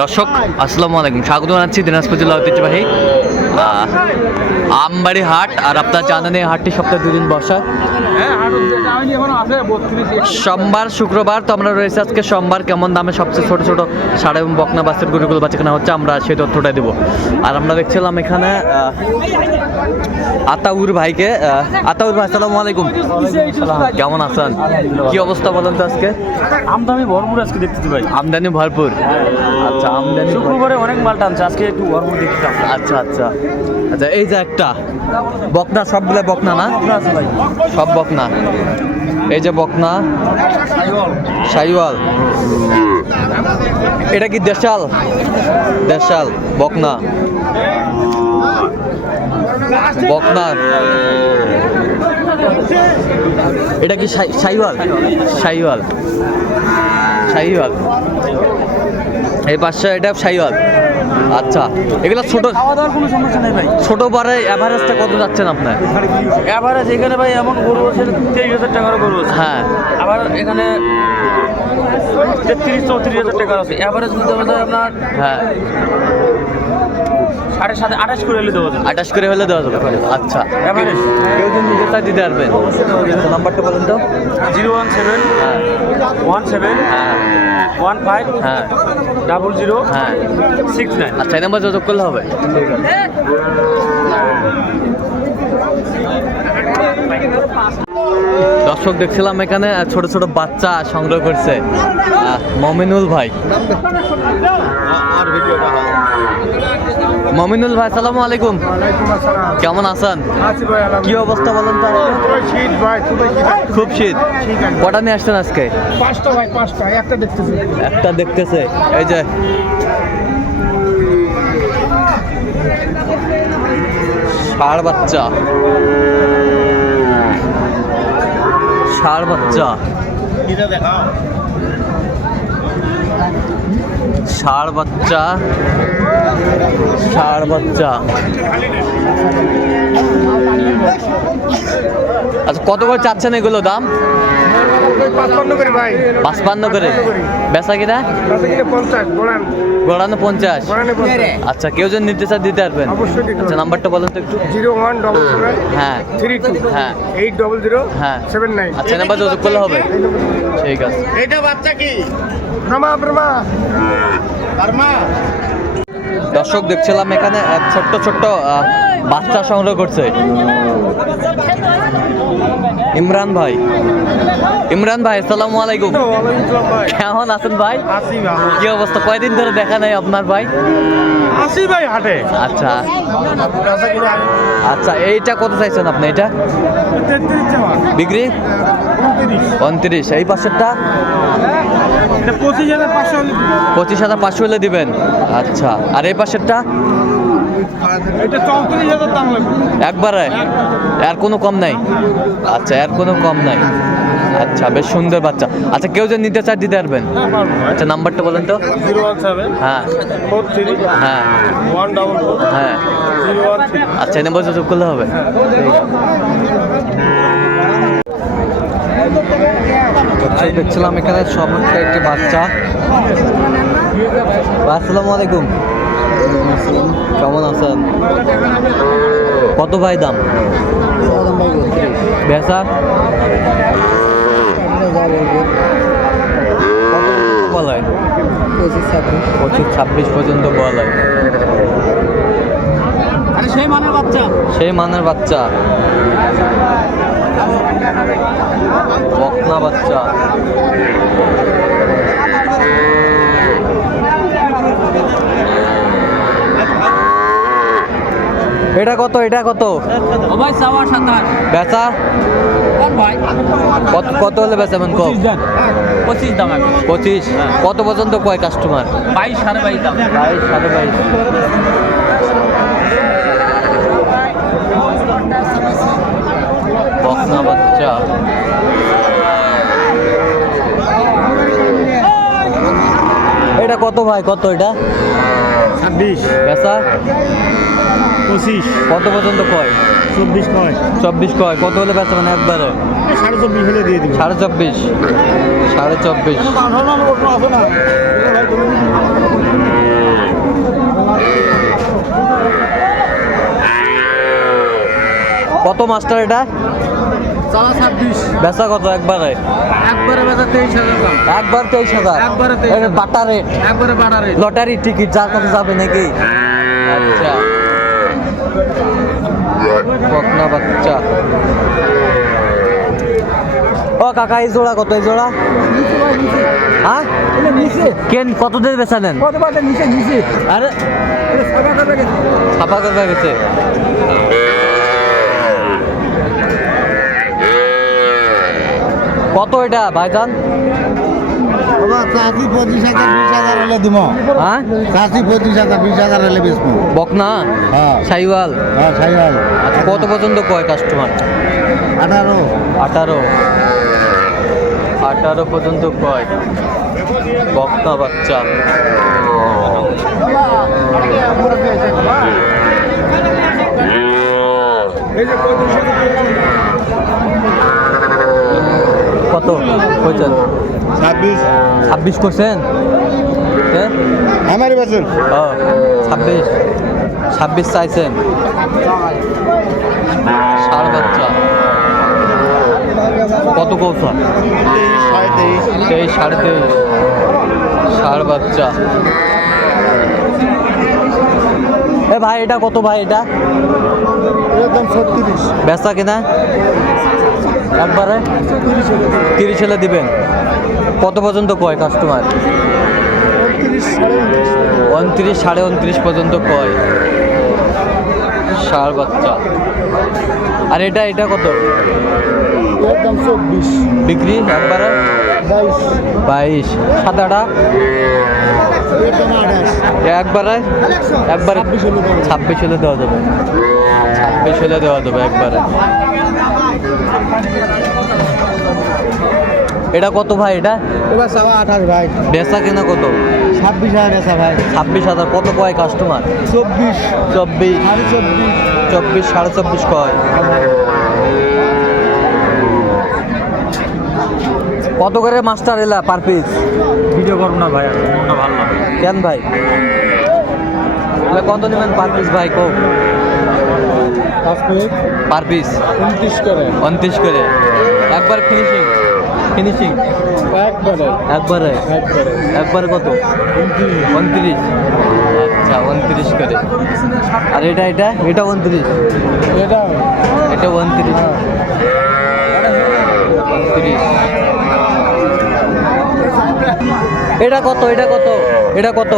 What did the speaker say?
দর্শক আসসালামু আলাইকুম। স্বাগত জানাচ্ছি দিনাজপুর জেলা ঐতিহ্যবাহী আমবাড়ি হাট আর আপনার জানেন এই হাটটি সপ্তাহে দুদিন বসা। সোমবার শুক্রবার তো আমরা রয়েছে আজকে। সোমবার কেমন দামে সবচেয়ে ছোট ছোট সাড়ে এবং বকনা বাসের গরুগুলো বাচ্চা কেনা হচ্ছে আমরা সেই তথ্যটা দেবো। আর আমরা দেখছিলাম এখানে আতাউর ভাইকে আতাউর ভাই আসসালামু আলাইকুম। কেমন আছেন? কি অবস্থা বলেন তো আজকে? আমদানি ভরপুর আজকে দেখতেছি ভাই। আমদানি ভরপুর। আচ্ছা আমদানি শুক্রবারে অনেক মাল টানছে আজকে একটু ভরপুর দেখতাম আচ্ছা আচ্ছা। আচ্ছা এই যে একটা। বকনা সবগুলো বকনা না? সব বকনা। এই যে বকনা। সাইওয়াল এটা কি দেশাল? দেশাল বকনা। বকনা। এটা কি সাই- সাইওয়াল সাইওয়াল সাইওয়াল এই পাঁচশো এটা সাইওয়াল আচ্ছা এগুলো ছোট খাওয়া দাওয়ার কোনো সমস্যা নেই ভাই। ছোট বারে অ্যাভারেজটা কত যাচ্ছেন আপনার? এভারেজ এখানে ভাই এমন গরু আছে তেইশ হাজার টাকার গরু হ্যাঁ। আবার এখানে তেত্রিশ চৌত্রিশ হাজার টাকার আছে। এবারে যদি দেওয়া আপনার হ্যাঁ। সাড়ে সাত আঠাশ করে এলে দেওয়া আঠাশ করে হলে দেওয়া যাবে আচ্ছা। Average? কেউ যদি নিজের চাই দিতে পারবেন নাম্বারটা বলেন তো। জিরো ওয়ান সেভেন হ্যাঁ। ওয়ান সেভেন হ্যাঁ। ওয়ান ফাইভ হ্যাঁ। ডাবল জিরো হ্যাঁ। Six nine. আচ্ছা এই নাম্বার যোগাযোগ করলে হবে। ঠিক আছে দর্শক দেখছিলাম এখানে ছোট ছোট বাচ্চা সংগ্রহ করছে। মমিনুল ভাই। মমিনুল ভাই সালামু আলাইকুম। কেমন আছেন? কি অবস্থা বলেন তো খুব শীত। কটা নিয়ে আসছেন আজকে? একটা দেখতেছে। এই যে। ষাড় বাচ্চা। ষাড় বাচ্চা ষাড় বাচ্চা ষাড় বাচ্চা কত করে চাচ্ছেন এগুলো দাম? পাঁচপান্ন করে ভাই। পাঁচপান্ন করে। বেচা কিনা? গোড়ান। গোড়ানো পঞ্চাশ। আচ্ছা কেউ যদি নিতে চায় দিতে পারবেন। আচ্ছা নাম্বারটা বলেন তো একটু। জিরো ওয়ান ডবল হ্যাঁ। থ্রি টু হ্যাঁ। এইট ডবল জিরো হ্যাঁ। Seven nine. আচ্ছা নাম্বার যোগাযোগ করলে হবে। ঠিক আছে। এইটা বাচ্চা কি? ব্রহ্মা ব্রহ্মা। ব্রহ্মা। দর্শক দেখছিলাম এখানে ছোট্ট ছোট্ট বাচ্চা সংগ্রহ করছে। ইমরান ভাই। ইমরান ভাই আসসালামু আলাইকুম। কেমন আছেন ভাই? কি অবস্থা? কয়দিন ধরে দেখা নাই আপনার ভাই? আসি ভাই হাটে। আচ্ছা। আচ্ছা এইটা কত চাইছেন আপনি এটা? বিক্রি? উনত্রিশ। এই পাশেরটা? পঁচিশ হাজার পাঁচশো হলে দিবেন। আচ্ছা। আর এই পাশেরটা? একবারে? আর কোনো কম নাই? আচ্ছা আর কোনো কম নাই। আচ্ছা বেশ সুন্দর বাচ্চা। আচ্ছা কেউ যদি নিতে চায় দিতে পারবেন? আচ্ছা নাম্বারটা বলেন তো। হ্যাঁ। হ্যাঁ। হ্যাঁ। আচ্ছা এই নাম্বার যোগাযোগ করলে হবে। আচ্ছা, দেখছিলাম এখানে সমস্ত একটি বাচ্চা। আসসালামু আলাইকুম। কেমন আছেন? কত ভাই দাম? বেচা? বলায় পঁচিশ ছাব্বিশ পর্যন্ত বলায় আরে সেই মানের বাচ্চা। সেই মানের বাচ্চা। বকনা বাচ্চা। এটা কত? এটা কত? ভাই সাওয়া সাতাশ। বেচা? কত কত হলে বেচাবেন কম? পঁচিশ দাম পঁচিশ। কত পর্যন্ত কয় কাস্টমার বাইশ সাড়ে বাইশ দাম। বাইশ সাড়ে বাইশ। আচ্ছা। এটা কত ভাই? কত এটা? ছাব্বিশ। বেচা? পঁচিশ। কত পর্যন্ত কয়? চব্বিশ কয় চব্বিশ কয়। কত হলে বেচা মানে একবারে? সাড়ে চব্বিশ হলে দিয়ে দিবি। সাড়ে চব্বিশ। সাড়ে চব্বিশ। কত মাস্টার এটা? বেচা কত একবারে? একবারে বেচা তেইশ হাজার একবার তেইশ হাজার? একবারে 23,000 বাটা রেট। একবারে বাড়া রেট। লটারি টিকিট যার কাছে যাবে নাকি? আচ্ছা। বকনা বাচ্চা। ও কাকা এই জোড়া কত? এই জোড়া? হ্যাঁ? কেন কত দিয়ে বাটা নিচে আরে ছাপা করবে গেছে কত এটা ভাইজান বাবা চাষি পঁচিশ হাজার বিশ হাজার হলে দিব হ্যাঁ চাষি পঁচিশ হাজার বিশ হাজার হলে বেচবো। বকনা? হ্যাঁ। সাইওয়াল? হ্যাঁ আচ্ছা কত পর্যন্ত কয় কাস্টমার আঠারো। আঠারো? আঠারো পর্যন্ত কয়? বক্তা বাচ্চা কত কইছেন ছাব্বিশ ছাব্বিশ করছেন হ্যাঁ? আমারই বেচুন ও ছাব্বিশ। ছাব্বিশ চাইছেন। বাচ্চা কত কৌশল? সাড়ে তেইশ। সাড়ে তেইশ ষাড় বাচ্চা এ ভাই এটা কত ভাই এটা? একদম ছত্রিশ। বেচা কিনা? একবারে? তিরিশ হলে দিবেন। কত পর্যন্ত কয় কাস্টমার উনত্রিশ সাড়ে উনত্রিশ পর্যন্ত কয়। ষাড় বাচ্চা। আর এটা এটা কত? বিক্রি একবারে? বাইশ। সাদাটা একবারে? একবারে। ছাব্বিশ হলে দেওয়া যাবে। ছাব্বিশ হলে দেওয়া যাবে একবারে। এটা কত ভাই এটা? এবার আঠাশ ভাই। বেচা কিনা কত? ছাব্বিশ হাজার এসা ভাই। ছাব্বিশ হাজার। কত কয় কাস্টমার চব্বিশ। চব্বিশ। সাড়ে চব্বিশ। চব্বিশ সাড়ে চব্বিশ কয়? কত করে মাস্টার এলা পার পিস ভিডিও করব না ভাই মনটা ভালো না। কেন ভাই? কত নেবেন পার পিস ভাই কো পার পিস উনত্রিশ করে। উনত্রিশ করে। একবার ফিনিশিং ফিনিশিং একবারে। একবারে? একবারে। কত? উনত্রিশ। আচ্ছা উনত্রিশ করে। আর এটা এটা? এটা উনত্রিশ। এটা? এটা উনত্রিশ। উনত্রিশ। এটা কত? এটা কত? এটা কত?